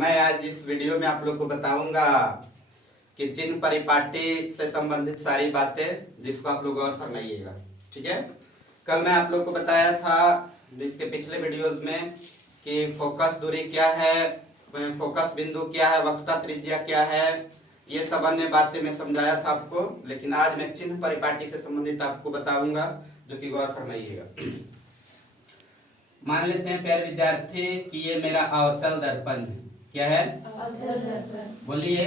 मैं आज इस वीडियो में आप लोग को बताऊंगा कि चिन्ह परिपाटी से संबंधित सारी बातें जिसको आप लोग गौर फरमाइएगा। ठीक है, कल मैं आप लोग को बताया था इसके पिछले वीडियोस में कि फोकस दूरी क्या है, फोकस बिंदु क्या है, वक्रता त्रिज्या क्या है, ये सब अन्य बातें मैं समझाया था आपको। लेकिन आज मैं चिन्ह परिपाटी से संबंधित आपको बताऊंगा, जो कि गौर फरमाइएगा। मान लेते हैं प्यारे विद्यार्थी कि ये मेरा अवतल दर्पण है। क्या है? बोलिए,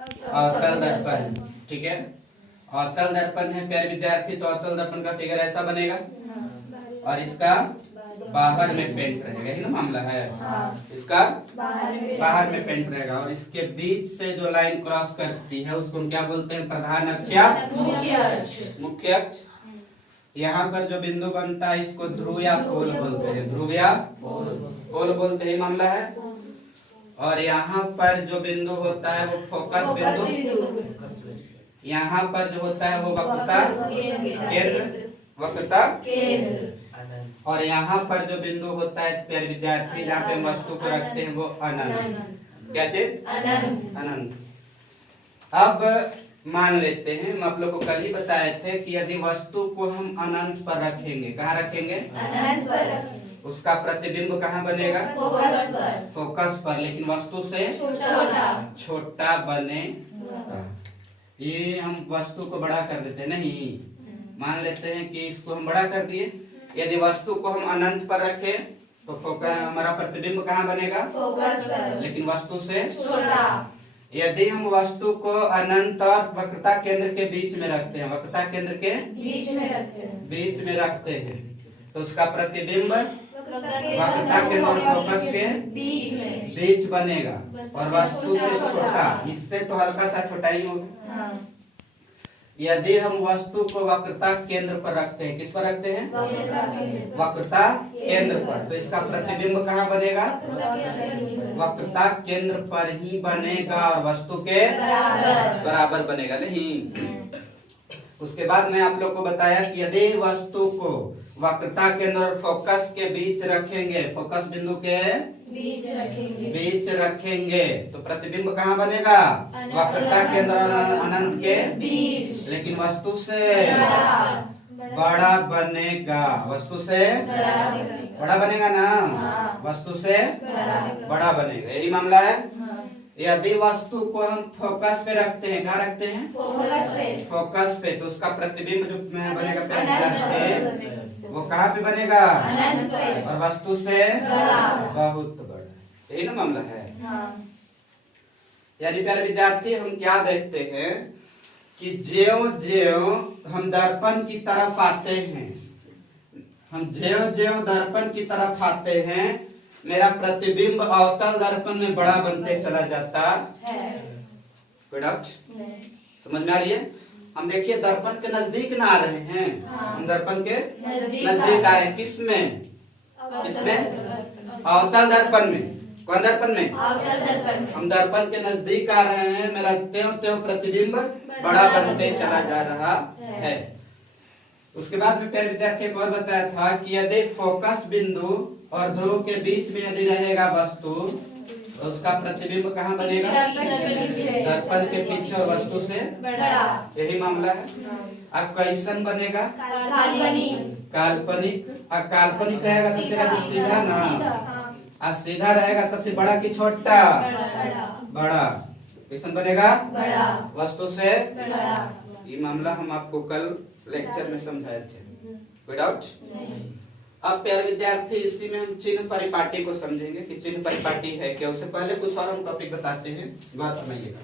अवतल दर्पण। ठीक है, अवतल दर्पण है प्यारे विद्यार्थी, तो अवतल दर्पण का फिगर ऐसा बनेगा और इसका बाहर में पेंट रहेगा, यही ना मामला है। इसका बाहर में पेंट रहेगा और इसके बीच से जो लाइन क्रॉस करती है उसको हम क्या बोलते हैं? प्रधान अक्ष या मुख्य अक्ष। यहाँ पर जो बिंदु बनता है इसको ध्रुव या पोल बोलते हैं, ध्रुव या पोल बोलते हैं, मामला है। और यहाँ पर जो बिंदु होता है वो फोकस बिंदु, यहाँ पर जो होता है वो वक्रता केंद्र, वक्रता केंद्र। और यहाँ पर जो बिंदु होता है प्यारे विद्यार्थी जहाँ पे हम वस्तु को रखते हैं वो अनंत। क्या चीज? अनंत। अब मान लेते हैं, हम आप लोग को कल ही बताए थे कि यदि वस्तु को हम अनंत पर रखेंगे, कहाँ रखेंगे? अनंत पर। उसका प्रतिबिंब कहाँ बनेगा? फोकस पर। फोकस पर, लेकिन वस्तु से छोटा बनेगा। ये हम वस्तु को बड़ा कर देते नहीं, मान लेते हैं कि इसको हम बड़ा कर दिए। यदि वस्तु को हम अनंत पर रखें तो फोकस, हमारा प्रतिबिंब कहाँ बनेगा? फोकस पर, लेकिन वस्तु से छोटा। यदि हम वस्तु को अनंत और वक्रता केंद्र के बीच में रखते हैं, वक्रता केंद्र के बीच में रखते हैं तो उसका प्रतिबिंब वक्रता केंद्र और फोकस के बीच बनेगा और वस्तु से छोटा, इससे तो हल्का सा छोटा ही होगा। यदि हम वस्तु को वक्रता केंद्र पर रखते हैं, किस पर रखते हैं? वक्रता केंद्र पर, तो इसका प्रतिबिंब कहाँ बनेगा? वक्रता केंद्र पर ही बनेगा और वस्तु के बराबर बनेगा नहीं। उसके बाद मैं आप लोग को बताया कि यदि वस्तु को वक्रता केंद्र और फोकस के बीच रखेंगे, फोकस बिंदु के बीच रखेंगे तो प्रतिबिंब कहाँ बनेगा? वक्रता केंद्र और अनंत के बीच, लेकिन वस्तु से बड़ा बनेगा। वस्तु से बड़ा बनेगा ना, वस्तु से बड़ा बनेगा, यही मामला है। यदि वस्तु को हम फोकस पे रखते हैं, कहाँ रखते हैं? फोकस पे, तो उसका प्रतिबिंब जो बनेगा वो कहाँ पे बनेगा? और वस्तु से बहुत बड़ा, यही ना मामला है। यानी प्यारे विद्यार्थी हम क्या देखते हैं कि ज्यों-ज्यों हम दर्पण की तरफ आते हैं, हम ज्यों-ज्यों दर्पण की तरफ आते हैं मेरा प्रतिबिंब अवतल दर्पण में बड़ा बनते चला जाता है। कोई डाउट? समझ में आ रही है? हम देखिए दर्पण के नजदीक ना आ रहे हैं, हम दर्पण के नजदीक आ रहे हैं। किसमें? अवतल दर्पण में। कौन दर्पण में? हम दर्पण के नजदीक आ रहे हैं, मेरा त्यों-त्यों प्रतिबिंब बड़ा बनते चला जा रहा है। उसके बाद में प्यारे विद्यार्थी को और बताया था कि यदि फोकस बिंदु और ध्रुव के बीच में यदि रहेगा वस्तु तो उसका प्रतिबिंब कहाँ बनेगा? दर्पण के पीछे और वस्तु से बड़ा, यही मामला है। अब कैसन बनेगा? काल्पनिक। अब काल्पनिक रहेगा तो चलेगा तो सीधा ना, और सीधा रहेगा तो फिर बड़ा की छोटा? बड़ा। कैसन बनेगा? वस्तु से बड़ा। ये मामला हम आपको कल लेक्चर में समझाए थे। कोई डाउट? अब प्यारे विद्यार्थी इसी में हम चिन्ह परिपाटी को समझेंगे कि चिन्ह परिपाटी है क्या। उससे पहले कुछ और हम टॉपिक बताते हैं, बात समझिएगा।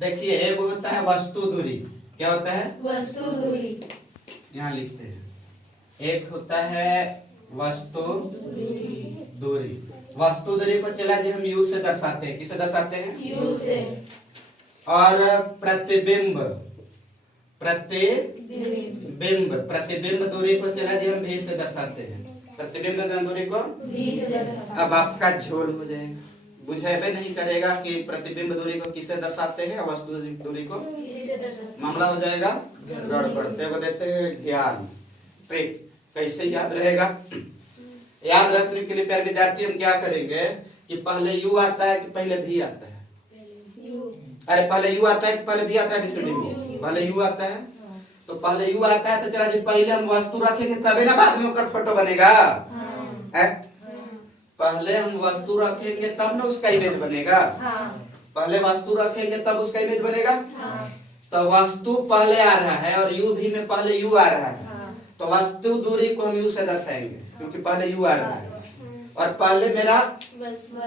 देखिए एक होता है वस्तु दूरी। क्या होता है? वस्तु दूरी, यहाँ लिखते हैं। एक होता है वस्तु दूरी। वस्तु दूरी को चला जी हम यू से दर्शाते हैं। किसे दर्शाते हैं? यू से। और प्रतिबिंब प्रतिबिंब दूरी को चला जी हम भी से दर्शाते हैं। प्रतिबिंब दूरी को भी से दर्शाते हैं। अब आपका झोल हो जाएगा, बुझेबे नहीं करेगा कि प्रतिबिंब दूरी को किसे दर्शाते हैं और वस्तु दूरी को, मामला हो जाएगा गड़बड़ते को देते हैं ज्ञान ट्रिक। कैसे याद रहेगा? याद रखने के लिए प्यारे विद्यार्थी हम क्या करेंगे कि पहले यू आता है कि पहले भी आता है? अरे पहले यू आता है कि पहले भी आता है? बीसीडी में पहले यू आता है। तो पहले यू आता है तो चला जी पहले हम वस्तु रखेंगे तभी ना बाद में उसका फोटो बनेगा। पहले हम वस्तु रखेंगे तब ना उसका इमेज बनेगा। पहले वस्तु रखेंगे तब उसका इमेज बनेगा। तो वस्तु पहले आ रहा है और यू भी में पहले यू आ रहा है, तो वस्तु दूरी को हम यू से दर्शाएंगे क्योंकि पहले यू आ रहा है। और पहले मेरा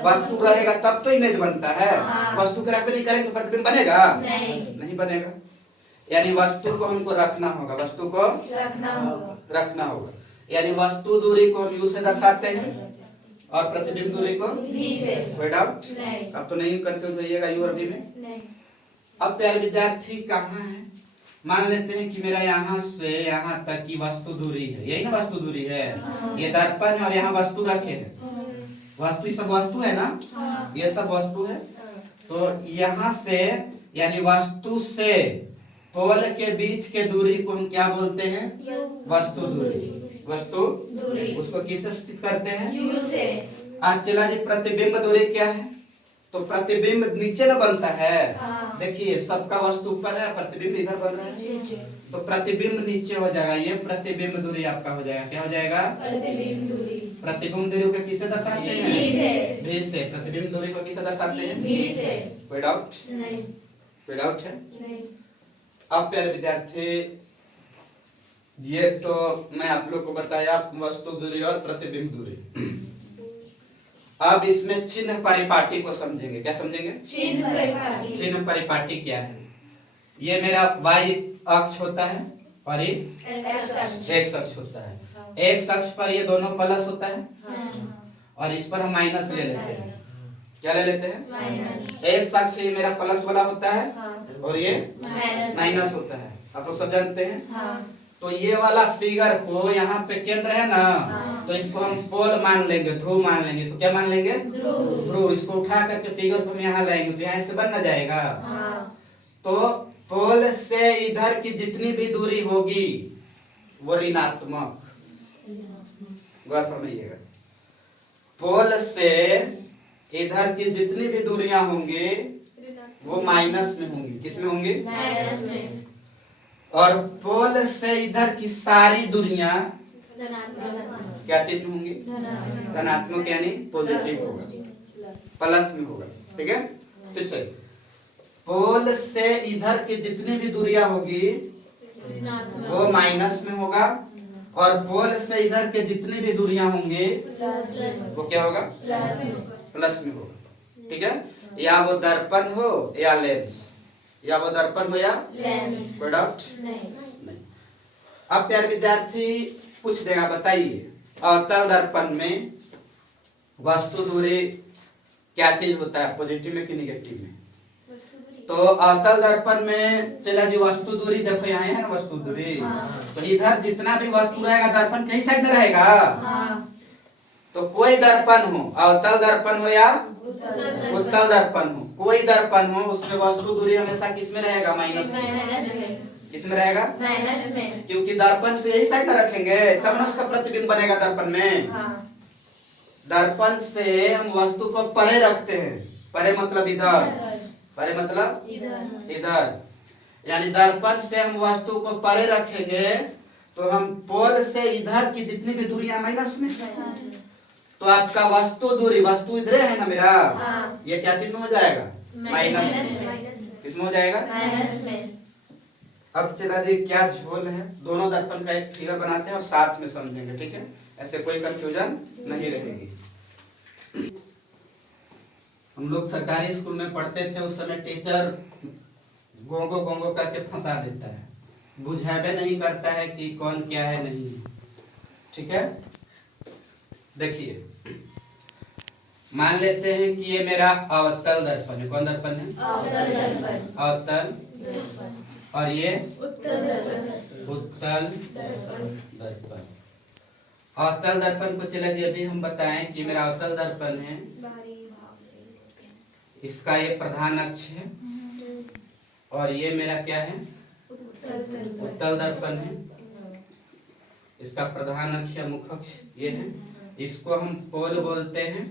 वस्तु रहेगा तब तो इमेज बनता है। वस्तु के रखबे नहीं करेंगे तो प्रतिबिंब बनेगा? नहीं बनेगा। यानी वस्तु को हमको रखना होगा, वस्तु को रखना होगा। यानी वस्तु दूरी को हम यू से दर्शाते हैं और प्रतिबिंब दूरी को v से। कोई डाउट? अब तो नहीं कंफ्यूज होइएगा यू और v में। अब प्यारे विद्यार्थी कहाँ है? मान लेते हैं कि मेरा यहाँ से यहाँ तक की वस्तु दूरी है, यही ना वस्तु दूरी है। ये दर्पण है और यहाँ वस्तु रखे हैं। वस्तु ये सब वस्तु है ना, ये सब वस्तु है। तो यहाँ से यानी वस्तु से पोल के बीच के दूरी को हम क्या बोलते हैं? वस्तु दूरी। वस्तु दूरी उसको किससे सूचित करते हैं? यू से। आज चला जी प्रतिबिंब दूरी क्या है? तो प्रतिबिंब नीचे ना बनता है। देखिए सबका वस्तु ऊपर है, प्रतिबिंब इधर बन रहा है, तो प्रतिबिंब नीचे हो जाएगा। ये प्रतिबिंब दूरी आपका हो जाएगा। क्या हो जाएगा? प्रतिबिंब दूरी। प्रतिबिंब दूरी को किससे दर्शाते हैं? v से। प्रतिबिंब दूरी को किससे दर्शाते हैं? v से। कोई डाउट? नहीं। कोई डाउट है? नहीं। अब प्यारे विद्यार्थी ये तो मैं आप लोग को बताया वस्तु दूरी और प्रतिबिंब दूरी। अब इसमें चिन्ह परिपाटी को समझेंगे। क्या समझेंगे? चिन्ह परिपाटी। चिन्ह परिपाटी क्या है? ये मेरा y अक्ष होता है और ये x अक्ष होता है। x अक्ष पर ये दोनों प्लस होता है और इस पर हम माइनस ले लेते हैं। क्या ले लेते हैं? x अक्ष ये मेरा प्लस वाला होता है और ये माइनस होता है। आप लोग सब जानते हैं। तो ये वाला फिगर को यहाँ पे केंद्र है ना, तो इसको हम पोल मान लेंगे, ध्रुव मान लेंगे। इसको क्या मान लेंगे? ध्रुव। इसको उठा करके फिगर को हम यहाँ लाएंगे तो यहाँ से बन न जाएगा। तो पोल से इधर की जितनी भी दूरी होगी वो ऋणात्मक। गौर फरमाइएगा। पोल से इधर की जितनी भी दूरियां होंगी वो माइनस में होंगी। किस में होंगी? माइनस में। और पोल से इधर की सारी दूरियां क्या चीज में होंगी? धनात्मक यानी पॉजिटिव होगा, प्लस में होगा। ठीक है, फिर से पोल से इधर की जितनी भी दूरियां होगी वो माइनस में होगा और पोल से इधर के जितनी भी दूरियां होंगी वो क्या होगा? प्लस में होगा। ठीक है, या वो दर्पण हो या लेंस, या वो दर्पण हो या लेंस। कोई डाउट? नहीं। अब प्यारे विद्यार्थी पूछ देगा, बताइए अवतल दर्पण में वस्तु दूरी क्या चीज होता है, पॉजिटिव में कि निगेटिव में? तो अवतल दर्पण में चला जी वस्तु दूरी देखो यहाँ है ना वस्तु दूरी। तो इधर जितना भी वस्तु रहेगा दर्पण कहीं साइड में रहेगा। तो कोई दर्पण हो, अवतल दर्पण हो या उत्तल दर्पण हो, कोई दर्पण हो, उसमें वस्तु दूरी हमेशा किस में रहेगा? माइनस में। किस में रहेगा? माइनस में। क्योंकि दर्पण से यही साइड में रखेंगे तब ना उसका प्रतिबिंब बनेगा दर्पण में। दर्पण से हम वस्तु को परे रखते हैं। परे मतलब इधर, परे मतलब इधर। यानी दर्पण से हम वस्तु को परे रखेंगे तो हम पोल से इधर की जितनी भी दूरियां माइनस में, तो आपका वस्तु दूरी, वस्तु इधर है ना मेरा, ये क्या चीज में हो जाएगा? माइनस में। किसमें हो जाएगा? माइनस में। अब चला जी क्या झोल है, दोनों दर्पण का एक फिगर बनाते हैं और साथ में समझेंगे। ठीक है, ऐसे कोई कंफ्यूजन नहीं रहेगी। हम लोग सरकारी स्कूल में पढ़ते थे, उस समय टीचर गोंगो गोंगो करके फंसा देता है, बुझावे नहीं करता है कि कौन क्या है नहीं। ठीक है, देखिए मान लेते हैं कि ये मेरा अवतल दर्पण है। कौन दर्पण है? अवतल दर्पण। अवतल और ये उत्तल दर्पण। अवतल दर्पण को चला जी अभी हम बताएं कि मेरा अवतल दर्पण है, इसका ये प्रधान अक्ष है और ये मेरा क्या है? उत्तल दर्पण है। इसका प्रधान अक्ष या मुख अक्ष ये है। इसको हम पोल बोलते हैं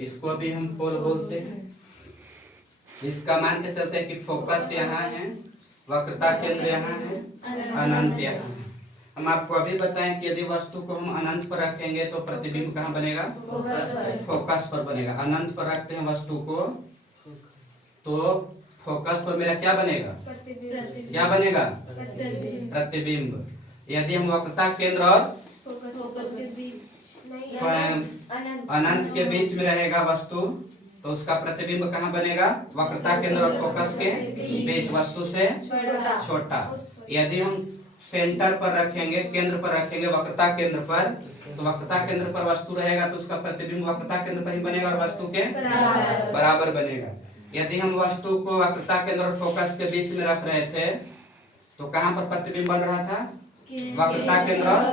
इसको भी हम पोल बोलते हैं। इसका मान के चलते हैं कि फोकस यहाँ है, वक्रता केंद्र यहाँ है, अनंत यहाँ है। हम आपको अभी बताएं कि यदि वस्तु को हम अनंत पर रखेंगे तो प्रतिबिंब कहाँ बनेगा? फोकस पर बनेगा। अनंत पर रखते हैं वस्तु को तो फोकस पर मेरा क्या बनेगा? क्या बनेगा? प्रतिबिंब। यदि हम वक्रता केंद्र और अनंत के बीच में रहेगा वस्तु तो उसका प्रतिबिंब कहाँ बनेगा? वक्रता केंद्र और फोकस के बीच, वस्तु से छोटा। यदि हम सेंटर पर रखेंगे, केंद्र पर रखेंगे, वक्रता केंद्र पर, तो वक्रता केंद्र पर वस्तु रहेगा तो उसका प्रतिबिंब वक्रता केंद्र पर ही बनेगा और वस्तु के बराबर बनेगा। यदि हम वस्तु को वक्रता केंद्र और फोकस के बीच में रख रहे थे तो कहाँ पर प्रतिबिंब बन रहा था? वक्रता केंद्र और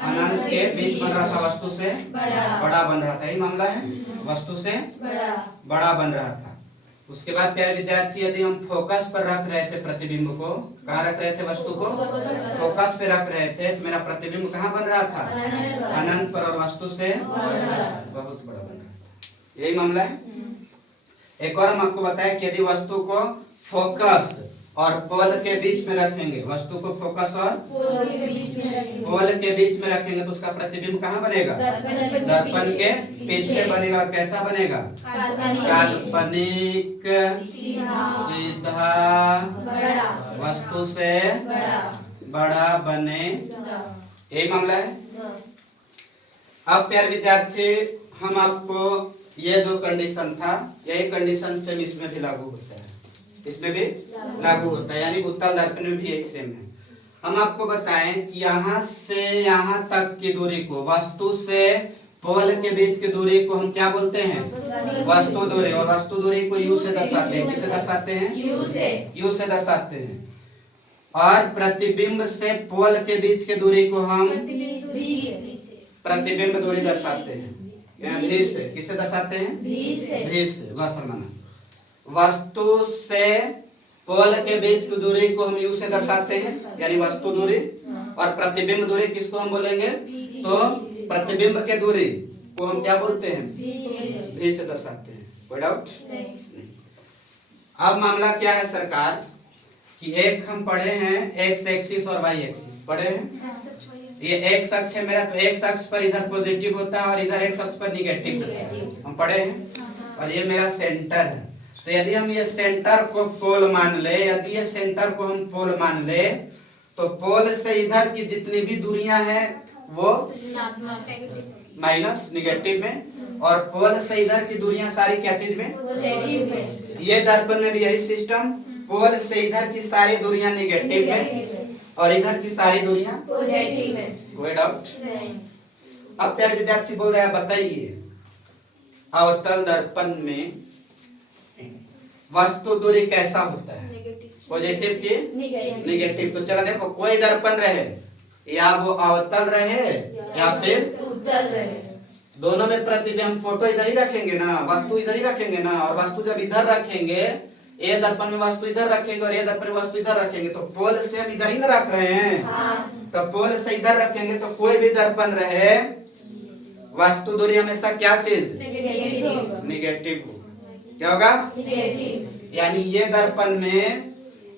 अनंत के बीच बन रहा था, वस्तु से बड़ा बन रहा था। यही मामला है, वस्तु से बड़ा बन रहा था। उसके बाद प्यारे विद्यार्थी, यदि हम फोकस पर रख रहे थे प्रतिबिंब को, कहाँ रख रहे थे? वस्तु को फोकस पे रख रहे थे तो मेरा प्रतिबिंब कहाँ बन रहा था? अनंत पर, और वस्तु से बहुत बड़ा बन रहा था। यही मामला है। एक और हम आपको बताएं कि यदि वस्तु को फोकस और पोल के बीच में रखेंगे, वस्तु को फोकस और पोल के बीच में रखेंगे तो उसका प्रतिबिंब कहाँ बनेगा? दर्पण के पीछे बनेगा। और कैसा बनेगा? काल्पनिक, सीधा, वस्तु से बड़ा बने। यही मामला है। अब प्यारे विद्यार्थी, हम आपको ये जो कंडीशन था, यही कंडीशन सेम इसमें भी लागू होता है, इसमें भी लागू होता है, यानी उत्तल दर्पण में भी यही सेम है। हम आपको बताएं कि यहाँ से यहाँ तक की दूरी को, वस्तु से पोल के बीच की दूरी को हम क्या बोलते हैं? वस्तु दूरी। और वस्तु दूरी को यू से दर्शाते हैं। किससे दर्शाते हैं? यू से दर्शाते हैं। और प्रतिबिंब से पोल के बीच की दूरी को हम प्रतिबिंब दूरी दर्शाते हैं। भी से किससे दर्शाते हैं? भी से। गौर फरमाना, वस्तु से पोल के बीच की दूरी को हम यू से दर्शाते हैं, यानी वस्तु दूरी। और प्रतिबिंब दूरी किसको हम बोलेंगे? तो प्रतिबिंब के दूरी को हम क्या बोलते हैं? भी से दर्शाते हैं। कोई डाउट? अब मामला क्या है सरकार कि एक हम पढ़े हैं एक्स एक्सिस और वाई एक्सिस पढ़े हैं। ये एक्स अक्ष है मेरा, तो एक्स अक्ष पर इधर पॉजिटिव होता है और इधर एक्स अक्ष पर निगेटिव होता है, हम पढ़े हैं। और ये मेरा सेंटर है। तो यदि हम ये सेंटर को पोल मान ले, यदि ये सेंटर को हम पोल मान ले तो पोल से इधर की जितनी भी दूरियां हैं वो माइनस निगेटिव में, और पोल से इधर की दूरियां सारी क्या चीज में? ये दर्पण में भी यही सिस्टम, पोल से इधर की सारी दूरियां निगेटिव में और इधर की सारी दूरियां पॉजिटिव में। कोई डाउट? अब प्यारे विद्यार्थी बोल रहे हैं, बताइए अवतल दर्पण में वस्तु दूरी कैसा होता है? पॉजिटिव की निगेटिव। तो चलो देखो, कोई दर्पण रहे, या वो अवतल रहे या फिर उत्तल रहे, दोनों में प्रतिबिंब हम फोटो इधर ही रखेंगे ना, वस्तु इधर ही रखेंगे ना। और वस्तु जब इधर रखेंगे, ये दर्पण में वस्तु इधर रखेंगे और ये दर्पण में वस्तु इधर रखेंगे, तो पोल से हम इधर ही ना रख रहे हैं। तो पोल से इधर रखेंगे तो कोई भी दर्पण रहे, वस्तु दूरी हमेशा क्या चीज? निगेटिव होगा। क्या होगा? यानी ये दर्पण में,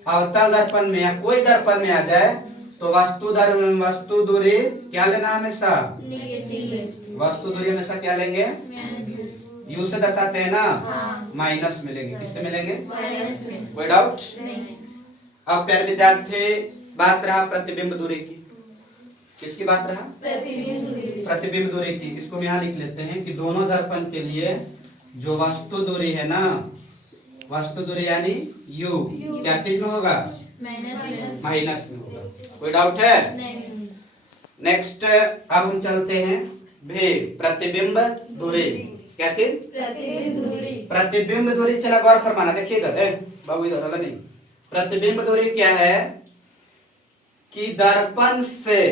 अवतल दर्पण में या कोई दर्पण में आ जाए तो वस्तु दूरी क्या लेना हमेशा? वस्तु दूरी हमेशा क्या लेंगे? यू से दर्शाते हैं ना, माइनस मिलेंगे। किससे मिलेंगे? माइनस में। कोई डाउट? अब प्यारे विद्यार्थी, बात रहा प्रतिबिंब दूरी की। किसकी बात रहा? प्रतिबिंब दूरी की। इसको हम यहाँ लिख लेते हैं कि दोनों दर्पण के लिए जो वस्तु दूरी है ना, वस्तु दूरी यानी यू क्या चीज में होगा? माइनस में होगा। कोई डाउट है? नेक्स्ट अब हम चलते हैं भी प्रतिबिंब दूरी। क्या चीज? प्रतिबिंब दूरी। चला गौर फरमाना, देखिए इधर बाबू, इधर वाला नहीं। प्रतिबिंब दूरी क्या है कि दर्पण से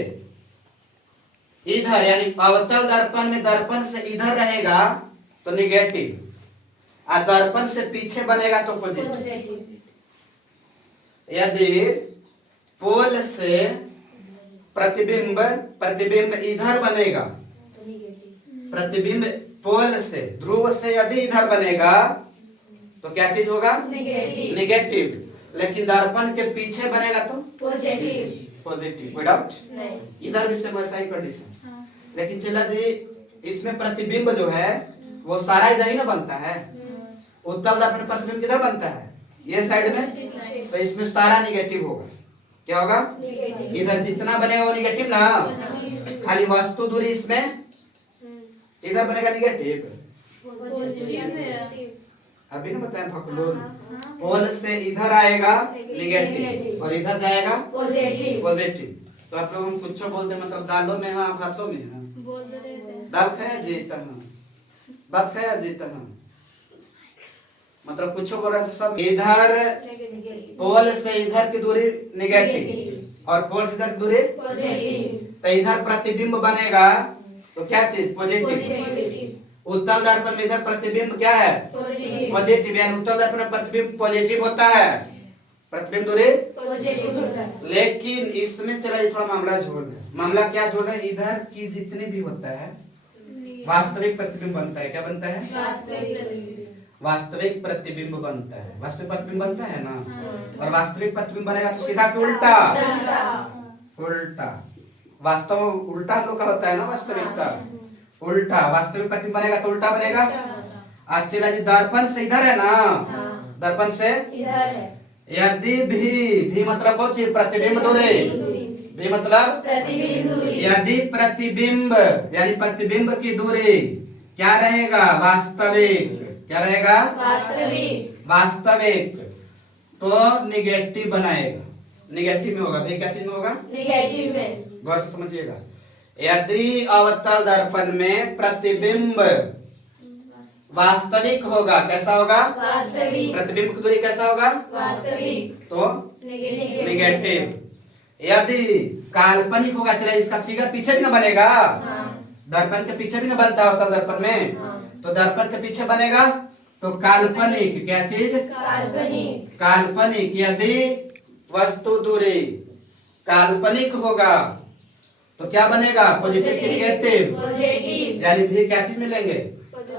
इधर, यानी अवतल दर्पण में दर्पण से इधर रहेगा तो निगेटिव, और दर्पण से पीछे बनेगा तो पॉजिटिव। यदि पोल से प्रतिबिंब इधर बनेगा, प्रतिबिंब पोल से ध्रुव से यदि इधर बनेगा तो क्या चीज होगा? निगेटिव। लेकिन दर्पण के पीछे बनेगा तो पॉजिटिव। कोई डाउट? इधर भी सेम वैसा ही कंडीशन। लेकिन चला जी इसमें प्रतिबिंब जो है वो सारा इधर ही ना बनता है। उत्तल दर्पण प्रतिबिंब किधर बनता है? ये साइड में। तो इसमें सारा निगेटिव होगा। क्या होगा? इधर जितना बनेगा वो निगेटिव ना, खाली वस्तु दूरी इसमें इधर बनेगा निगेटिव। अभी ना बताया फकलोल। पोल से इधर आएगा निगेटिव और इधर जाएगा पॉजिटिव। तो आप लोग हम कुछ बोलते हैं मतलब दालों में हाँ भातों में हाँ दाल खाया जीता हाँ भात खाया जीता हाँ मतलब कुछ बोल रहे थे सब। इधर पोल से इधर की दूरी निगेटिव और पोल से इधर की दूरी पॉजिटिव। तो इधर प्रतिबिंब बनेगा तो क्या चीज? पॉजिटिव। उत्तल दर्पण में इधर प्रतिबिंब क्या है? पॉजिटिव। यानी उत्तल दर्पण में प्रतिबिंब पॉजिटिव होता है, प्रतिबिंब दूरी पॉजिटिव होता है। लेकिन इसमें चला थोड़ा मामला झोल है। मामला क्या झोल है? इधर की जितने भी होता है वास्तविक प्रतिबिंब बनता है। क्या बनता है? वास्तविक प्रतिबिंब बनता है। वास्तविक प्रतिबिंब बनता है ना। और वास्तविक प्रतिबिंब बनेगा तो सीधा कि उल्टा? उल्टा। वास्तव उल्टा हम लोग का होता है ना वास्तविकता। उल्टा वास्तविक प्रतिबिंब बनेगा तो उल्टा बनेगा। अच्छा जी दर्पण से इधर है ना, दर्पण से इधर है। यदि भी मतलब कौन चीज? प्रतिबिंब दूरी। भी मतलब प्रतिबिंब दूरी। यदि प्रतिबिंब यानी प्रतिबिंब की दूरी क्या रहेगा? वास्तविक। क्या रहेगा? वास्तविक। तो निगेटिव बनाएगा। निगेटिव में होगा। भाई क्या चीज में होगा? निगेटिव में। गौर से समझिएगा। यदि अवतल दर्पण में प्रतिबिंब वास्तविक होगा, कैसा होगा? वास्तविक। प्रतिबिंब की दूरी कैसा होगा? वास्तविक। तो निगेटिव। यदि काल्पनिक होगा, चले इसका फिगर पीछे भी ना बनेगा। दर्पण के पीछे भी ना बनता होता दर्पण में। तो दर्पण के पीछे बनेगा तो काल्पनिक। क्या चीज? काल्पनिक। यदि वस्तु दूरी काल्पनिक होगा तो क्या बनेगा? पॉजिटिव की निगेटिव। यानी भी क्या चीज मिलेंगे?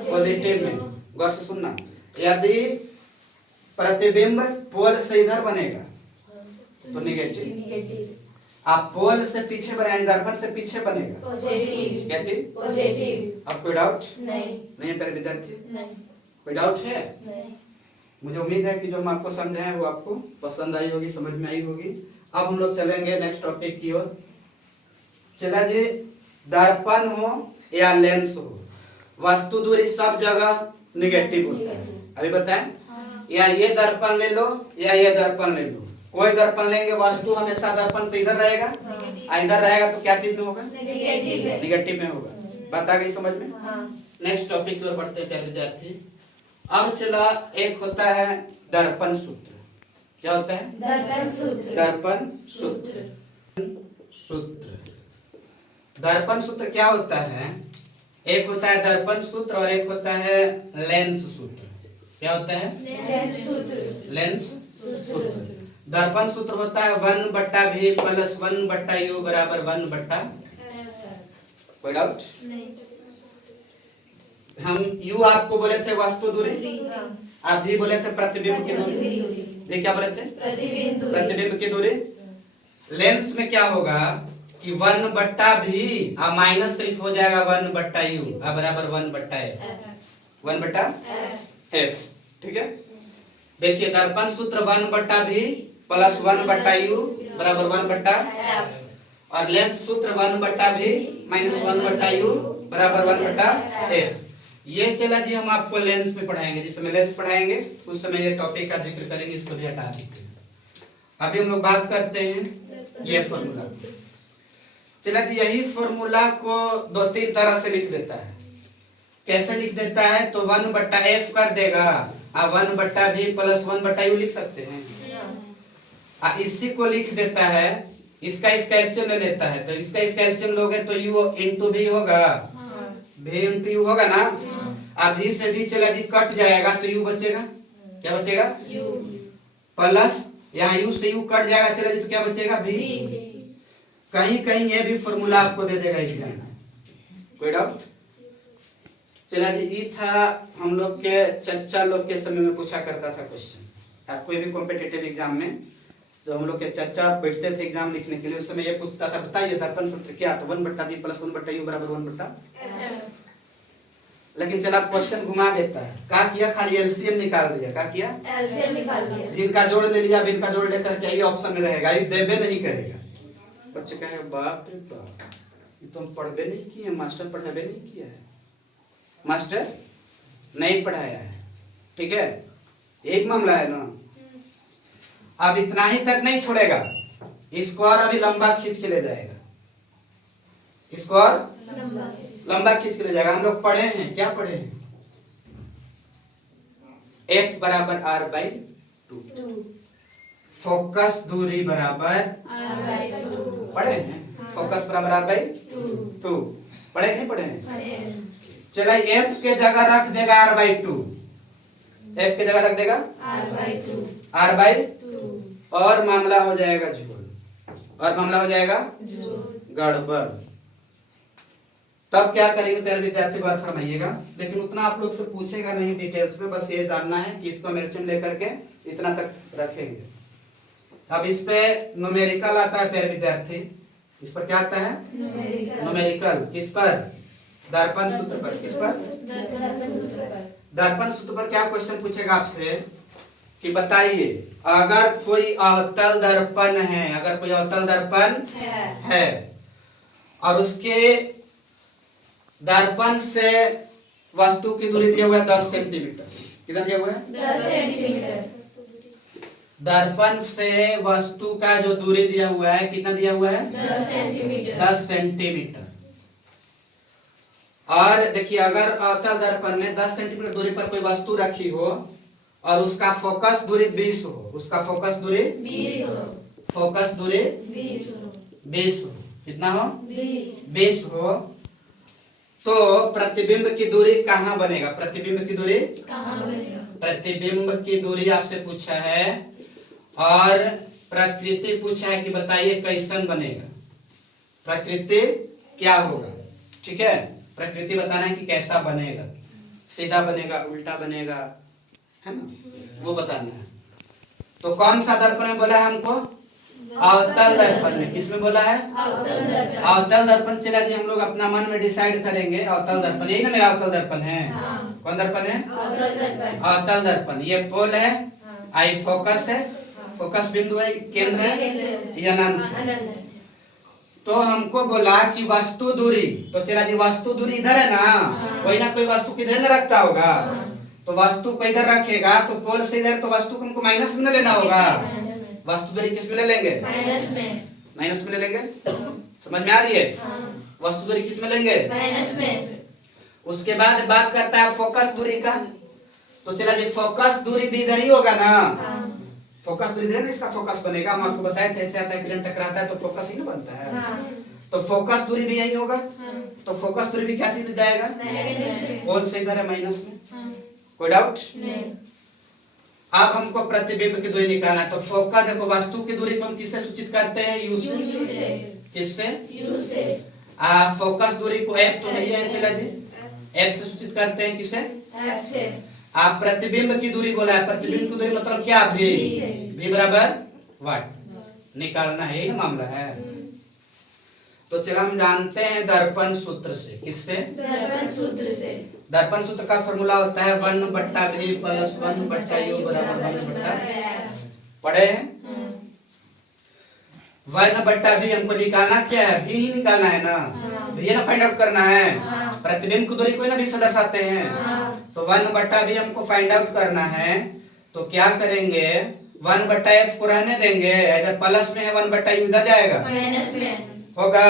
पॉजिटिव में। गौर से सुनना। यदि प्रतिबिंब पोल से इधर बनेगा तो निगेटिव। आप पोल से पीछे बनाए दर्पण से पीछे बनेगा क्या चीज? पॉजिटिव। अब कोई डाउट नहीं पर विद्यार्थी? कोई डाउट है? मुझे उम्मीद है कि जो हम आपको समझाएं वो आपको पसंद आई होगी, समझ में आई होगी। अब हम लोग चलेंगे नेक्स्ट टॉपिक की ओर। चला जी दर्पण हो या लेंस हो, वस्तु दूरी सब जगह निगेटिव होता है। अभी बताएं, या ये दर्पण ले लो या ये दर्पण ले लो। कोई दर्पण लेंगे वस्तु हमेशा दर्पण तो इधर रहेगा, इधर रहेगा तो क्या चीज में होगा? निगेटिव में होगा। बता गई समझ में? नेक्स्ट टॉपिक की ओर बढ़ते हैं विद्यार्थी। अब चला एक होता है दर्पण सूत्र। क्या होता है? दर्पण सूत्र। दर्पण सूत्र। दर्पण सूत्र क्या होता है? एक होता है दर्पण सूत्र और एक होता है लेंस सूत्र। क्या होता है? लेंस सूत्र। दर्पण सूत्र होता है 1/v + 1/u बराबर 1/f। कोई डाउट? हम u आपको बोले थे वस्तु दूरी, आप भी बोले थे प्रतिबिंब की दूरी। ये क्या बोले थे? प्रतिबिंब की दूरी। लेंस में क्या होगा कि 1/v और माइनस सिर्फ हो जाएगा 1/u बराबर 1/f। ठीक है, देखिए दर्पण सूत्र 1/v + 1/u बराबर 1/f और लेंस सूत्र 1/v - 1/u बराबर 1/f। ये चला जी हम आपको लेंस में पढ़ाएंगे। जिस समय लेंस पढ़ाएंगे उस समय ये टॉपिक का जिक्र करेंगे, इसको भी हटा देते हैं। अभी हम लोग बात करते हैं ये फॉर्मूला। चला जी यही फॉर्मूला को 2-3 तरह से लिख देता है। कैसे लिख देता है? तो 1/f कर देगा और 1/v + 1/u लिख सकते हैं। इसी को लिख देता है, इसका एलसीएम ले लेता है। तो इसका एलसीएम लोगे तो u × v होगा, v × u होगा ना। अब v से v चला जी कट जाएगा तो u बचेगा। क्या बचेगा? u प्लस यहाँ u से u कट जाएगा चला जी तो क्या बचेगा? v। कहीं कहीं ये भी फॉर्मूला आपको दे देगा एग्जाम। कोई डाउट? चला जी, ये था हम लोग के चच्चा लोग के समय में पूछा करता था क्वेश्चन। कोई भी कॉम्पिटिटिव एग्जाम में जो हम लोग के चच्चा बैठते थे एग्जाम लिखने के लिए, उस समय ये पूछता था, बताइए दर्पण सूत्र क्या? तो 1/b + 1/u = 1/f। लेकिन चला क्वेश्चन घुमा देता है, क्या किया? खाली एलसीएम निकाल दिया। क्या किया? एलसीएम निकाल दिया। भिन्न का जोड़ ले लिया, भिन्न का जोड़ लेकर के ये ऑप्शन में रहेगा, ये देबे नहीं करेगा। बच्चे कहे बाप रे बाप, ये तुम पढ़बे नहीं किए, मास्टर पढ़ाबे नहीं किया है, मास्टर नहीं पढ़ाया है। ठीक है, एक मामला है ना। अब इतना ही तक नहीं छोड़ेगा, इसको और अभी लंबा खींच के ले जाएगा, इसको और लंबा खींच के ले जाएगा। हम लोग पढ़े हैं, क्या पढ़े हैं? F = r/2, फोकस दूरी बराबर r/2 पढ़े हैं। फोकस बराबर r/2 पढ़े नहीं पढ़े हैं? चला F के जगह रख देगा r/2, F के जगह रख देगा r/2 और मामला हो जाएगा झोल, और मामला हो जाएगा गड़बड़। तब क्या करेंगे प्यारे विद्यार्थी, बात फरमाइएगा। लेकिन उतना आप लोग से पूछेगा नहीं डिटेल्स में, बस ये जानना है कि इसको मेरे लेकर के इतना तक रखेंगे। अब इस पे न्यूमेरिकल आता है प्यारे विद्यार्थी, इस पर क्या आता है? न्यूमेरिकल। किस पर? दर्पण सूत्र पर। किस पर? दर्पण सूत्र पर क्या क्वेश्चन पूछेगा आपसे कि बताइए, अगर कोई अवतल दर्पण है, अगर कोई अवतल दर्पण है और उसके दर्पण से वस्तु की दूरी दिया हुआ है 10 सेंटीमीटर। कितना दिया हुआ है? 10 सेंटीमीटर। दर्पण से वस्तु का जो दूरी दिया हुआ है, कितना दिया हुआ है? 10 सेंटीमीटर। 10 सेंटीमीटर। और देखिए, अगर अवतल दर्पण में 10 सेंटीमीटर दूरी पर कोई वस्तु रखी हो और उसका फोकस दूरी 20 हो, उसका फोकस दूरी 20 हो, फोकस दूरी 20 हो, कितना हो? 20 हो, तो प्रतिबिंब की दूरी कहाँ बनेगा? प्रतिबिंब की दूरी कहाँ बनेगा? प्रतिबिंब की दूरी आपसे पूछा है, और प्रकृति पूछा है कि बताइए कैसन बनेगा, प्रकृति क्या होगा। ठीक है, प्रकृति बताना है कि कैसा बनेगा, सीधा बनेगा, उल्टा बनेगा, है ना, वो बताना है। तो कौन सा दर्पण में बोला है हमको? अवतल दर्पण में। किसमें बोला है? अवतल दर्पण। चला जी, हम लोग अपना मन में डिसाइड करेंगे अवतल दर्पण, यही ना मेरा अवतल दर्पण है। कौन दर्पण है? अवतल दर्पण। ये पोल है, आई फोकस है, फोकस बिंदु है, केंद्र है, ये अनंत। तो हमको बोला कि वस्तु दूरी, तो चला जी वस्तु दूरी इधर है ना, कोई ना कोई वस्तु किधर न रखता होगा, तो वस्तु को इधर रखेगा, तो पोल से इधर, तो वस्तु को हमको माइनस में लेना होगा। वस्तु दूरी किस में ले लेंगे? माइनस में ले लेंगे। समझ में आ रही है? वस्तु दूरी किस में लेंगे? माइनस में। उसके बाद बात करता है फोकस दूरी का, तो चला जी फोकस दूरी भी इधर ही होगा ना, फोकस दूरी इधर, इसका फोकस बनेगा। हम आपको बताए थे, ऐसे आता है करंट टकराता है तो फोकस ही ना बनता है, तो फोकस दूरी भी यही होगा। तो फोकस दूरी भी क्या चीज में जाएगा? पोल से इधर है माइनस में, कोई डाउट? अब हमको प्रतिबिंब की दूरी निकालना है, तो फोकस, देखो वस्तु की दूरी को हम किससे सूचित करते हैं? यू से। किससे? यू से। फोकस दूरी को एफ तो नहीं है, चला जी एफ से सूचित करते हैं। किसे? एफ से। आप प्रतिबिंब की दूरी बोला है, प्रतिबिंब की दूरी मतलब क्या? v बराबर वाट निकालना है, यही मामला है। तो चलो हम जानते हैं दर्पण सूत्र से। किससे? दर्पण सूत्र से। दर्पण सूत्र का फॉर्मूला होता है 1/v + 1/u बराबर 1/f। पढ़े हैं? 1/v हमको निकालना क्या है? v ही निकालना है ना, ये ना फाइंड आउट करना है। प्रतिबिंब की दूरी कोई ना भी दर्शाते हैं, तो 1/v हमको फाइंड आउट करना है। तो क्या करेंगे? 1/f को रहने देंगे, इधर प्लस में है, 1/u इधर जाएगा, माइनस में होगा।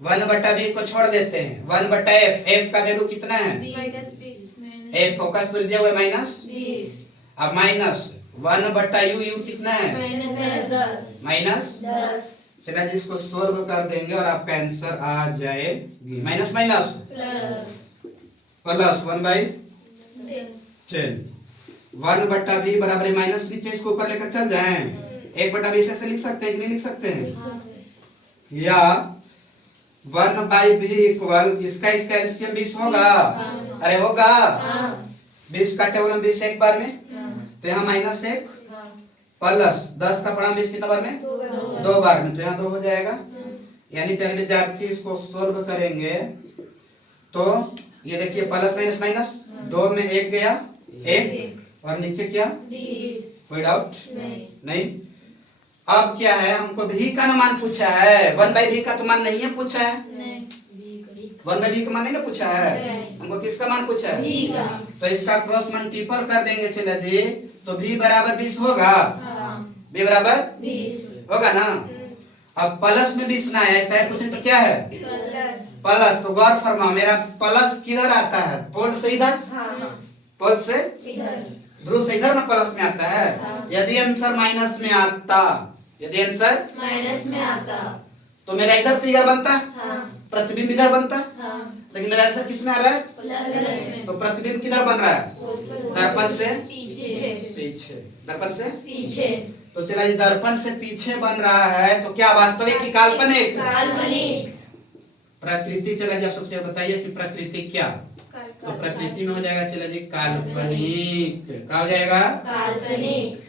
1/v को छोड़ देते हैं, 1/f, f का वैल्यू कितना है? f फोकस पर दिया हुआ है -20। अब माइनस 1/u, u कितना है? -10। चलिए जिसको सोल्व कर देंगे और आपका आंसर आ जाएगी माइनस माइनस प्लस 1/10। 1/v बराबर माइनस, नीचे इसको ऊपर लेकर चल जाएं, 1/v ऐसे लिख सकते हैं कि नहीं लिख सकते हैं? या 1/b इक्वल इसका इसका एलसीएम 20 होगा। अरे होगा। 20 का टेबल 20 एक बार में, तो यहाँ -1 प्लस 10 का पड़ा 20 कितना बार में, 2 बार में, तो यहाँ 2 हो जाएगा। यानी प्यारे विद्यार्थी इसको सोल्व करेंगे तो ये देखिए प्लस माइनस माइनस, 2 में 1 गया 1 और नीचे क्या, 20 कोई डाउट नहीं। अब क्या है, हमको भी का मान पूछा है, 1/b का तो मान नहीं है पूछा है, 1/b का मान नहीं ना पूछा है, हमको किसका मान पूछा है, v का। तो इसका क्रॉस मल्टीपल कर देंगे चला जी, तो v बराबर 20 होगा। v बराबर 20 होगा ना। अब प्लस में 20 ना है, ऐसा है क्वेश्चन तो क्या है प्लस, तो गौर फरमा मेरा प्लस किधर आता है, पोल से इधर, पोल से इधर, ध्रुव से इधर ना प्लस में आता है। यदि आंसर माइनस में आता, यदि आंसर माइनस में आता, तो मेरा इधर फिगर बनता, हाँ प्रतिबिंब इधर बनता, हाँ लेकिन मेरा आंसर किस में आ रहा है, प्लस में, तो प्रतिबिंब किधर बन रहा है, दर्पण से पीछे पीछे, दर्पण से पीछे, तो चला जी दर्पण से पीछे बन रहा है, तो क्या वास्तविक की काल्पनिक, काल्पनिक, प्रकृति चला जी आप सबसे बताइए कि प्रकृति क्या, तो प्रकृति में हो जाएगा चला जी काल्पनिक, क्या हो जाएगा, काल्पनिक,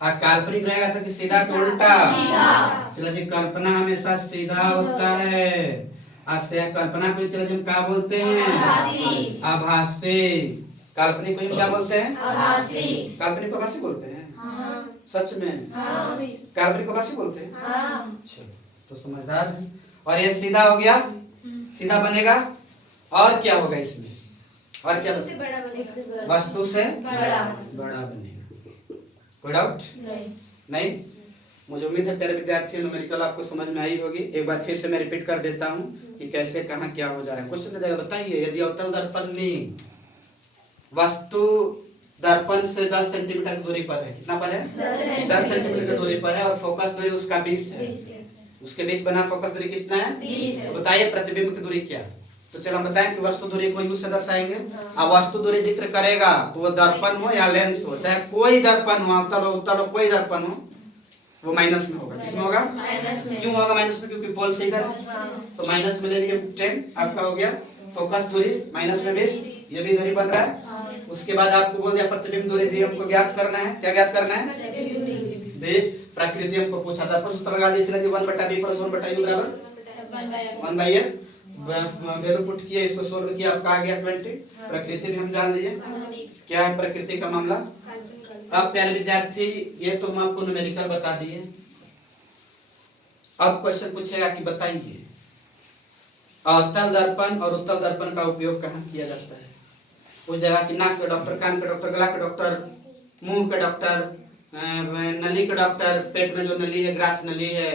काल्पनिक रहेगा तो कि सीधा तो उल्टा, सीधा, चला जी कल्पना हमेशा सीधा होता है। आज से कल्पना को चला जी हम क्या बोलते हैं, आभासी, आभासी, काल्पनिक को हम क्या बोलते हैं, आभासी, काल्पनिक को आभासी बोलते हैं, हाँ सच में हाँ काल्पनिक को आभासी बोलते हैं, हाँ, तो समझदार है। और ये सीधा हो गया, सीधा बनेगा, और क्या होगा इसमें, और क्या सबसे बड़ा बनेगा, वस्तु से बड़ा, बड़ा बनेगा, कोई डाउट नहीं। मुझे उम्मीद है प्यारे विद्यार्थियों न्यूमेरिकल आपको समझ में आई होगी। एक बार फिर से मैं रिपीट कर देता हूँ कि कैसे कहाँ क्या हो जा रहा है। क्वेश्चन बताइए, यदि अवतल दर्पण में वस्तु दर्पण से 10 सेंटीमीटर की दूरी पर है, कितना पर है, 10 सेंटीमीटर की दूरी पर है, और फोकस दूरी उसका 20 है, उसके बीच बना फोकस दूरी कितना है, 20 तो बताइए प्रतिबिंब की दूरी क्या है। तो चलो हम बताएं कि वस्तु दूरी को यू से दर्शाएंगे। अब वस्तु दूरी जिक्र करेगा तो वो दर्पण हो या लेंस हो, चाहे कोई दर्पण हो, अवतल हो उत्तल हो, कोई दर्पण हो, वो माइनस में होगा। किसमें होगा, माइनस में, क्यों होगा माइनस में, क्योंकि पोल से इधर है, तो माइनस में ले लिए 10, आपका हो गया फोकस दूरी माइनस में 20, ये भी दूरी बन रहा है। उसके बाद आपको बोल दिया प्रतिबिंब दूरी भी हमको ज्ञात करना है, क्या ज्ञात करना है, भी प्रकृति हमको पूछा दर्पण सूत्र लगा दीजिए 1/b + 1/u बराबर 1/f, वैल्यू पुट किया, इसको सोल्व किया, आपका आ गया 20। प्रकृति भी हम जान लिए क्या है प्रकृति का मामला। अब प्यारे विद्यार्थी ये तो हम आपको न्यूमेरिकल बता दिए। अब क्वेश्चन पूछेगा कि बताइए अवतल दर्पण और उत्तल दर्पण का उपयोग कहाँ किया जाता है। पूछ देगा कि नाक के डॉक्टर, कान के डॉक्टर, गला के डॉक्टर, मुंह के डॉक्टर, नली के डॉक्टर, पेट में जो नली है, ग्रास नली है,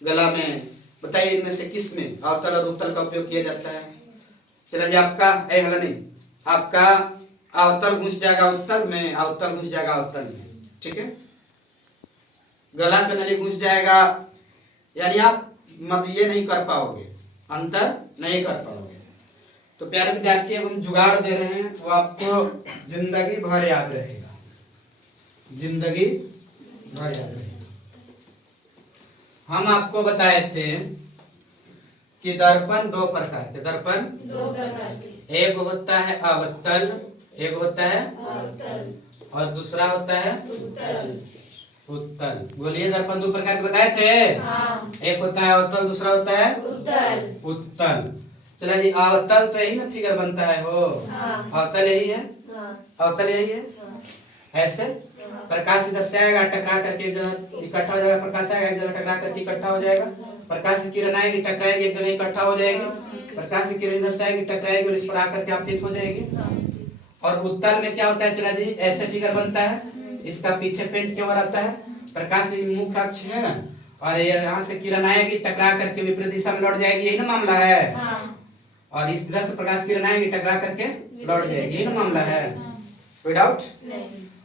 गला में, बताइए इनमें से किस में अवतल और उत्तल का उपयोग किया जाता है। चला जी आपका हला नहीं, आपका अवतल घुस जाएगा उत्तल में, अवतल घुस जाएगा अवतल में, ठीक है। गला का नली घुस जाएगा, यानी आप मत ये नहीं कर पाओगे, अंतर नहीं कर पाओगे। तो प्यारे विद्यार्थी अब हम जुगाड़ दे रहे हैं, वो आपको जिंदगी भर याद रहेगा, जिंदगी भर याद रहेगा। हम आपको बताए थे कि दर्पण 2 प्रकार के, दर्पण 2 प्रकार के, एक होता है अवतल, एक होता है अवतल, और दूसरा होता है उत्तल, उत्तल। बोलिए दर्पण 2 प्रकार के बताए थे, हाँ, एक होता है अवतल, दूसरा होता है उत्तल, उत्तल। चला जी अवतल तो यही ना फिगर बनता है, हो हाँ, अवतल यही है, हाँ, अवतल यही है, ऐसे प्रकाश इधर से आएगा, टकरा करके एक जगह इकट्ठा हो जाएगा, प्रकाश आएगा एक जगह टकरा करके इकट्ठा हो जाएगा, प्रकाश की किरण आएगी, टकराएगी, एक जगह इकट्ठा हो जाएगी, प्रकाश की किरण इधर से आएगी, टकराएगी और इस पर आकर के आपतित हो जाएगी। और उत्तल में क्या होता है चला जी, ऐसे फिगर बनता है, इसका पीछे पेंट क्यों रहता है, प्रकाश मुख्य अक्ष है और यहाँ से किरण आएगी, टकरा करके विपरीत दिशा में लौट जाएगी, यही ना मामला है। और इस तरह से प्रकाश किरण आएगी, टकरा करके लौट जाएगी, यही ना मामला है, कोई डाउट।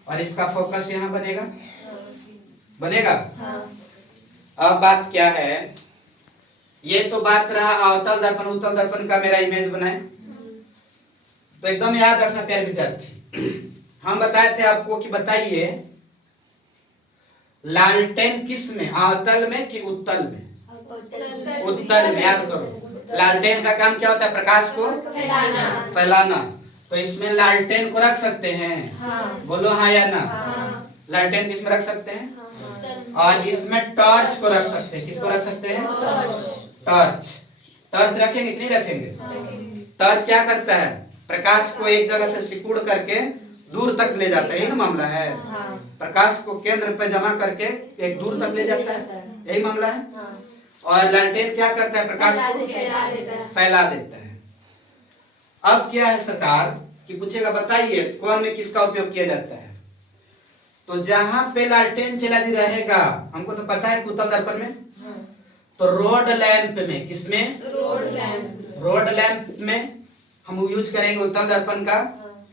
और इसका फोकस यहाँ बनेगा, बनेगा। अब बात क्या है, ये तो बात रहा अवतल दर्पण उत्तल दर्पण का, मेरा इमेज बनाए तो एकदम याद रखना प्यारे विद्यार्थी। हम बताए थे आपको कि बताइए लालटेन किस में, अवतल में कि उत्तल में, उत्तल में, याद करो लालटेन का काम क्या होता है? प्रकाश को फैलाना। फैलाना। तो इसमें लालटेन को रख सकते हैं? हाँ। बोलो हाँ या ना? हाँ। लालटेन किसमें रख सकते हैं? हाँ। और इसमें टॉर्च को रख सकते हैं। किसको रख सकते हैं? टॉर्च। टॉर्च रखेंगे कि नहीं रखेंगे? टॉर्च क्या करता है? प्रकाश को एक जगह से सिकुड़ करके दूर तक ले जाता है। यही ना मामला है। हाँ। प्रकाश को केंद्र पे जमा करके एक दूर तक ले जाता है। यही मामला है। हाँ। और लालटेन क्या करता है? प्रकाश को फैला देता है। फैला देता है। अब क्या है सरकार कि पूछेगा बताइए कौन में किसका उपयोग किया जाता है? तो जहां पे लालटेन चला जी रहेगा, हमको तो पता है उत्तल दर्पण में, हाँ। तो रोड लैंप में, किसमें? Road lamp. रोड लैंप में हम यूज करेंगे उत्तल दर्पण का। हाँ।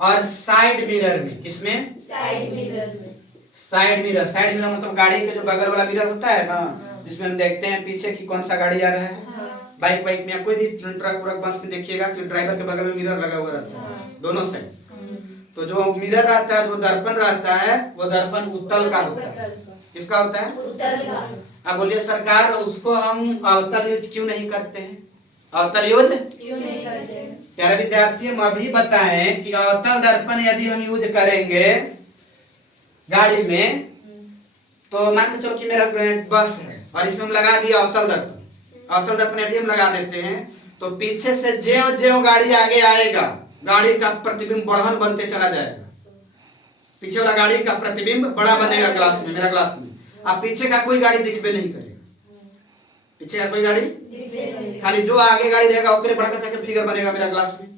और साइड मिरर में, किसमें? साइड मिरर में। Side mirror. साइड मिरर मतलब गाड़ी के जो बगल वाला मिरर होता है ना, जिसमें हम देखते हैं पीछे की कौन सा गाड़ी आ रहा है। हाँ। बाइक वाइक में या कोई भी ट्रक व्रक बस में देखिएगा कि ड्राइवर के बगल में मिरर लगा हुआ रहता है, दोनों साइड। तो जो मिरर रहता है, जो दर्पण रहता है, वो दर्पण उत्तल का होता है। किसका होता है? उत्तल का। अब बोलिए सरकार उसको हम अवतल यूज क्यों नहीं करते हैं? अवतल यूज क्यों नहीं करते? प्यारे विद्यार्थी, हम अभी बताएं कि अवतल दर्पण यदि हम यूज करेंगे गाड़ी में, तो मान के चलो कि मेरा बस है और इसमें हम लगा दिया अवतल दर्पण। अवतल दर्पण यदि हम लगा देते हैं तो पीछे से ज्यों ज्यों गाड़ी आगे आएगा, गाड़ी का प्रतिबिंब बढ़न बनते चला जाएगा। पीछे वाला गाड़ी का प्रतिबिंब बड़ा बनेगा ग्लास में, मेरा ग्लास में। अब पीछे का कोई गाड़ी दिखबे नहीं करेगा। पीछे का कोई गाड़ी, खाली जो आगे गाड़ी रहेगा ऊपर बड़ा का चक्कर फिगर बनेगा मेरा ग्लास में,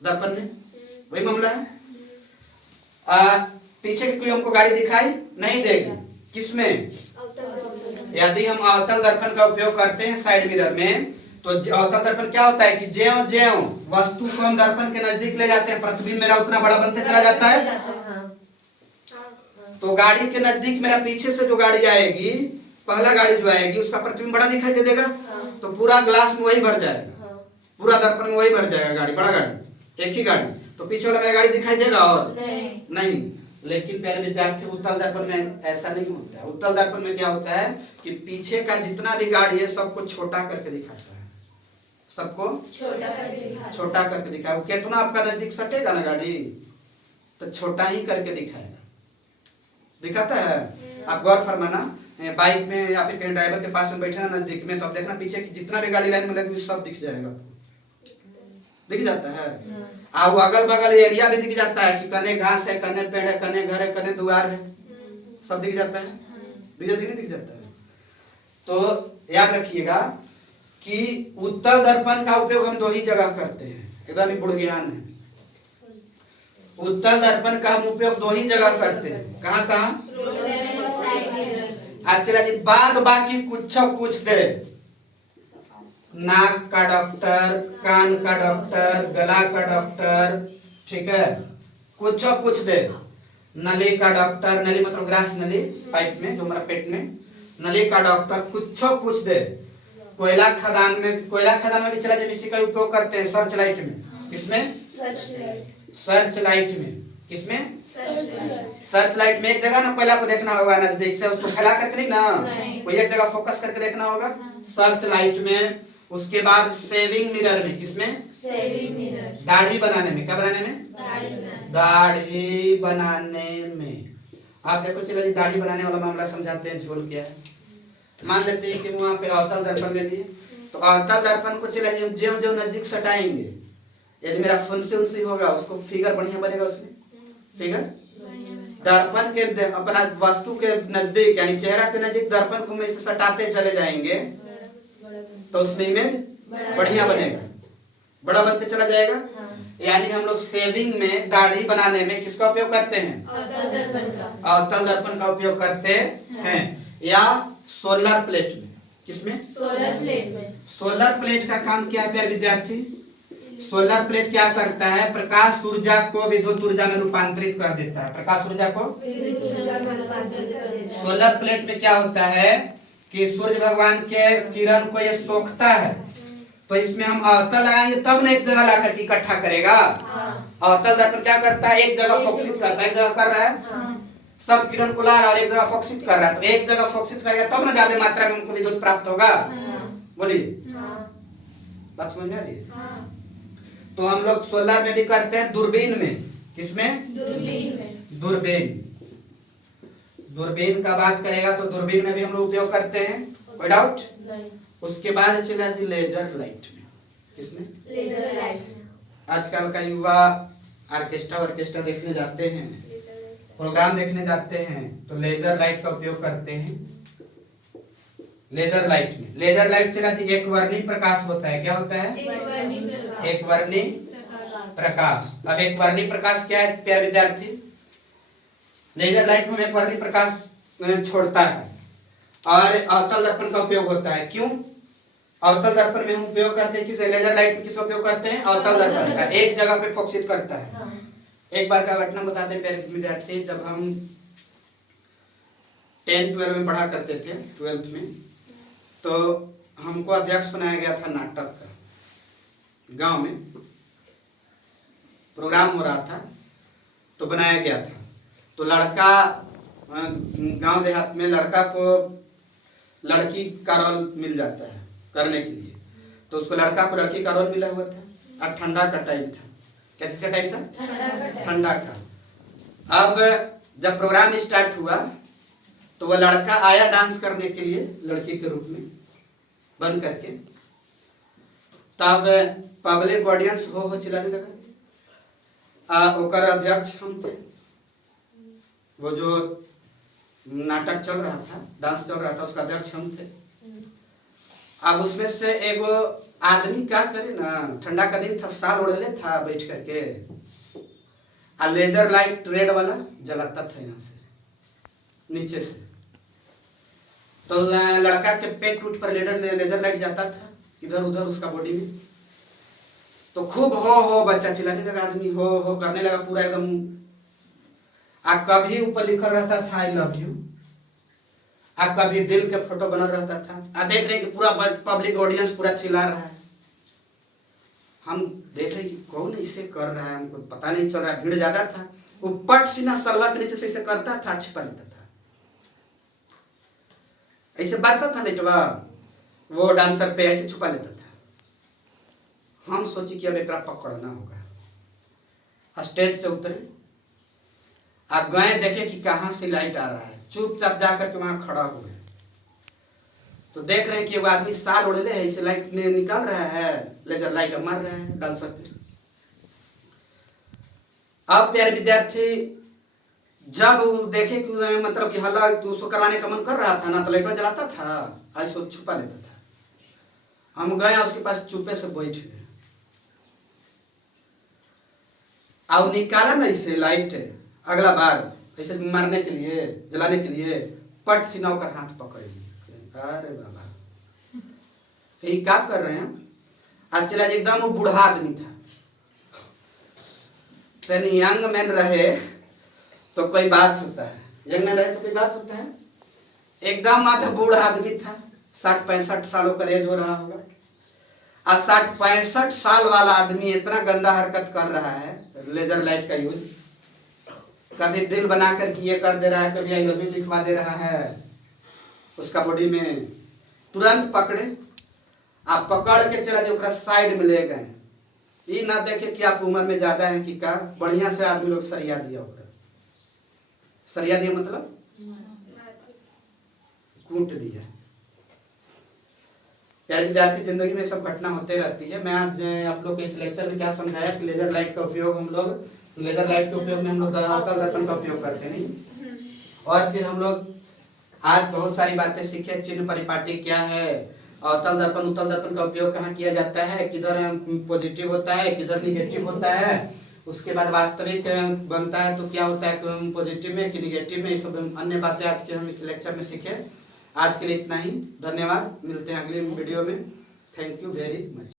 दर्पण में। वही मामला है। पीछे की कोई हमको गाड़ी दिखाई नहीं देगी। किसमें? यदि हम अवतल दर्पण का उपयोग करते हैं साइड मिरर में, तो अवतल दर्पण क्या होता है कि ज्यों ज्यों वस्तु को हम दर्पण के नजदीक ले जाते हैं, प्रतिबिंब मेरा उतना बड़ा बनते चला जाता है। तो गाड़ी के नजदीक मेरा पीछे से जो गाड़ी आएगी, पहला गाड़ी जो आएगी, उसका प्रतिबिंब बड़ा दिखाई दे देगा। तो पूरा ग्लास में वही भर जाएगा, पूरा दर्पण में वही भर जाएगा। गाड़ी बड़ा गाड़ी, एक ही गाड़ी, तो पीछे वाला मेरा गाड़ी दिखाई देगा और नहीं। लेकिन प्यारे विद्यार्थी, उत्तल दर्पण में ऐसा नहीं होता है। उत्तल दर्पण में क्या होता है कि पीछे का जितना भी गाड़ी है सबको छोटा करके दिखाता है, सबको छोटा करके दिखाएगा। कितना आपका नजदीक सटेगा ना गाड़ी, तो छोटा ही करके दिखाएगा, दिखाता है। आप गौर फरमाना, बाइक में या फिर कहीं ड्राइवर के पास में बैठे ना नजदीक में, तो आप देखना पीछे की जितना भी गाड़ी लाइन में लगी सब दिख जाएगा, दिख जाता है। वो अगल बगल एरिया भी दिख जाता है कि कने घास है, कने पेड़ है, कने घर है, कने द्वार है, सब दिख जाता है। दिख जाता है। तो याद रखिएगा कि उत्तल दर्पण का उपयोग हम दो ही जगह करते हैं, एकदम ही बुढ़ ज्ञान है। उत्तल दर्पण का हम उपयोग दो ही जगह करते हैं। कहाँ कहाँ? अच्छा जी, बाद बाकी कुछ पूछ दे। नाक का डॉक्टर, कान का डॉक्टर, गला का डॉक्टर, ठीक है, कुछ पूछ दे। नली का डॉक्टर, नली मतलब ग्रास नली, पाइप में जो हमारा पेट में, नली का डॉक्टर, कुछ पूछ दे। कोयला खदान में भी चला जाए, इसी का उपयोग करते हैं सर्च लाइट में। किसमें? सर्च लाइट में। किसमें? सर्च लाइट में। एक जगह ना कोयला को देखना होगा नजदीक से, उसको फैला करके नहीं ना, कोई एक जगह फोकस करके देखना होगा, सर्च लाइट में। उसके बाद सेविंग मिरर में। किसमें? Saving mirror. दाढ़ी बनाने में। क्या बनाने में? दाढ़ी बनाने में। आप देखो, चलो जी दाढ़ी बनाने वाला मामला समझाते हैं। झोल क्या है? मान लेते हैं कि वहां पे अवतल दर्पण ले लिए, तो अवतल दर्पण को चला ज्यों ज्यों नजदीक सटाएंगे, यदि मेरा फुंसी होगा उसको फिगर बढ़िया बनेगा, उसमें फिगर दर्पण के अपना वस्तु के नजदीक यानी चेहरा के नजदीक दर्पण को में से सटाते चले जाएंगे, तो उसमें इमेज बढ़िया बनेगा, बड़ा बनते चला जाएगा। यानी हम लोग सेविंग में, दाढ़ी बनाने में किसका उपयोग करते हैं? अवतल दर्पण का उपयोग करते हैं। या सोलर प्लेट में। किसमें? सोलर प्लेट में। सोलर प्लेट का काम क्या है प्यारे विद्यार्थी? सोलर प्लेट क्या करता है? प्रकाश ऊर्जा को विद्युत ऊर्जा में रूपांतरित कर देता है। प्रकाश ऊर्जा को सोलर प्लेट में क्या होता है कि सूर्य भगवान के किरण को ये सोखता है, तो इसमें हम अवतल लगाएंगे तब ना एक जगह लाकर के इकट्ठा करेगा। अवतल दर्पण क्या करता है? एक जगह फोकसित करता है, एक जगह कर रहा है, सब किरण को ला रहा है और एक जगह फोकसित कर रहा है। तो एक जगह फोकसित करेगा तब ना ज्यादा मात्रा में उनको विद्युत प्राप्त होगा। बोलिए, बात समझ में आ रही है? हाँ। तो हम लोग 16 में भी करते हैं, दूरबीन में। किसमें? दूरबीन में। दूरबीन। दूरबीन का बात करेगा तो दूरबीन में भी हम लोग उपयोग करते हैं, कोई डाउट? नहीं। उसके बाद चला जी लेजर लाइट में। किसमें? लेजर लाइट में। आजकल का युवा ऑर्केस्ट्रा देखने जाते हैं, प्रोग्राम देखने जाते हैं, तो लेजर लाइट का उपयोग करते हैं लेजर लाइट में। लेजर लाइट से ना जी एक वर्णी प्रकाश होता है। क्या होता है? एक वर्णी प्रकाश। अब एक वर्णी प्रकाश क्या है प्यारे विद्यार्थी? लेजर लाइट में एक वर्णी प्रकाश छोड़ता है और अवतल दर्पण का उपयोग होता है। क्यों? अवतल दर्पण में हम उपयोग करते हैं किस? लेजर लाइट में किसका उपयोग करते हैं? अवतल दर्पण का। एक जगह पे फोकसित करता है। हाँ। एक बार का घटना बताते हैं प्यारे विद्यार्थी, जब हम 10-12 में पढ़ा करते थे, 12th में, तो हमको अध्यक्ष बनाया गया था नाटक का। गांव में प्रोग्राम हो रहा था तो बनाया गया था। तो लड़का, गांव देहात में लड़का को लड़की का रोल मिल जाता है करने के लिए, तो उसको लड़का को लड़की का रोल मिला हुआ था और ठंडा का टाइम था। क्या चीज का टाइम था? ठंडा का। अब जब प्रोग्राम स्टार्ट हुआ तो वह लड़का आया डांस करने के लिए लड़की के रूप में बन करके। तब पब्लिक ऑडियंस हो चिल्लाने लगा। ओकर अध्यक्ष हम थे। वो जो नाटक चल रहा था, डांस चल रहा था, उसका अध्यक्ष हम थे। अब उसमें से एगो आदमी क्या करे ना, ठंडा का दिन था, साल ओढ़ले था बैठ करके, और लेजर लाइट रेड वाला जलाता था यहाँ से नीचे से। तो लड़का के पेट उठ पर लेजर लाइट जाता था इधर उधर उसका बॉडी में। तो खूब हो बच्चा चिल्लाने लगा, आदमी हो करने लगा पूरा एकदम। आ कभी ऊपर लिखा रहता था आई लव यू, आ कभी दिल के फोटो बना रहता था। आ देख रहे कि पूरा पब्लिक ऑडियंस पूरा चिल्ला रहा है। हम देख रहे कि कौन इसे कर रहा है, हमको पता नहीं चल रहा है, भीड़ ज्यादा था। वो पट सीना सलवा के नीचे से इसे करता था, छिपा लेता था, ऐसे बढ़ता था नेटवा, वो डांसर पे ऐसे छुपा लेता था। हम सोची कि अब एक पकड़ना होगा। स्टेज से उतरे, आप गए देखे कि कहां से लाइट आ रहा है, चुपचाप जाकर के वहां खड़ा हो गए। तो देख रहे हैं कि वो आदमी साल ओढ़ले है, इसे लाइट निकाल रहा है, लेजर लाइट मार रहा है डांसर पे। अब प्यारे विद्यार्थी जब देखे कि मतलब कि हल्ला तो उसको करवाने का मन कर रहा था ना, तो लाइट जलाता था, ऐसे छुपा लेता था। हम गए उसके पास, चुपे से बैठ गए, अब निकाला ना इसे लाइट, अगला बार ऐसे मारने के लिए, जलाने के लिए, पट सीना कर हाथ पकड़ लिए। अरे बाबा ये क्या कर रहे हैं? आज चला एकदम वो बूढ़ा आदमी था, यंग मैन रहे तो कोई बात होता है, यंग मैन रहे तो कोई बात होता है। एकदम आधा बूढ़ा आदमी था, 60-65 सालों का एज हो रहा होगा। और 60-65 साल वाला आदमी इतना गंदा हरकत कर रहा है, लेजर लाइट का यूज, कभी दिल बना कर ये कर दे रहा है, कभी आई लव यू लिखवा दे रहा है उसका बॉडी में। तुरंत पकड़े, आप पकड़ के चला जो साइड में ले गए। ये ना देखे कि आप उम्र में ज्यादा है कि क्या, बढ़िया से आदमी लोग सरिया दिया होगा। सरिया दिया मतलब कूट दिया। प्यारे विद्यार्थी, जिंदगी में सब घटना होते रहती है। मैं आज आप लोग को इस लेक्चर में क्या समझाया कि लेजर लाइट का उपयोग हम लोग, लेजर लाइट के उपयोग में हम लोग अवतल दर्पण का उपयोग करते नहीं। और फिर हम लोग आज बहुत सारी बातें सीखे। चिन्ह परिपाटी क्या है, अवतल दर्पण उत्तल दर्पण का उपयोग कहाँ किया जाता है, किधर पॉजिटिव होता है, किधर निगेटिव होता है। उसके बाद वास्तविक बनता है तो क्या होता है, पॉजिटिव में कि निगेटिव में, ये सब अन्य बातें आज के हम इस लेक्चर में सीखे। आज के लिए इतना ही, धन्यवाद। मिलते हैं अगले वीडियो में। Thank you very much.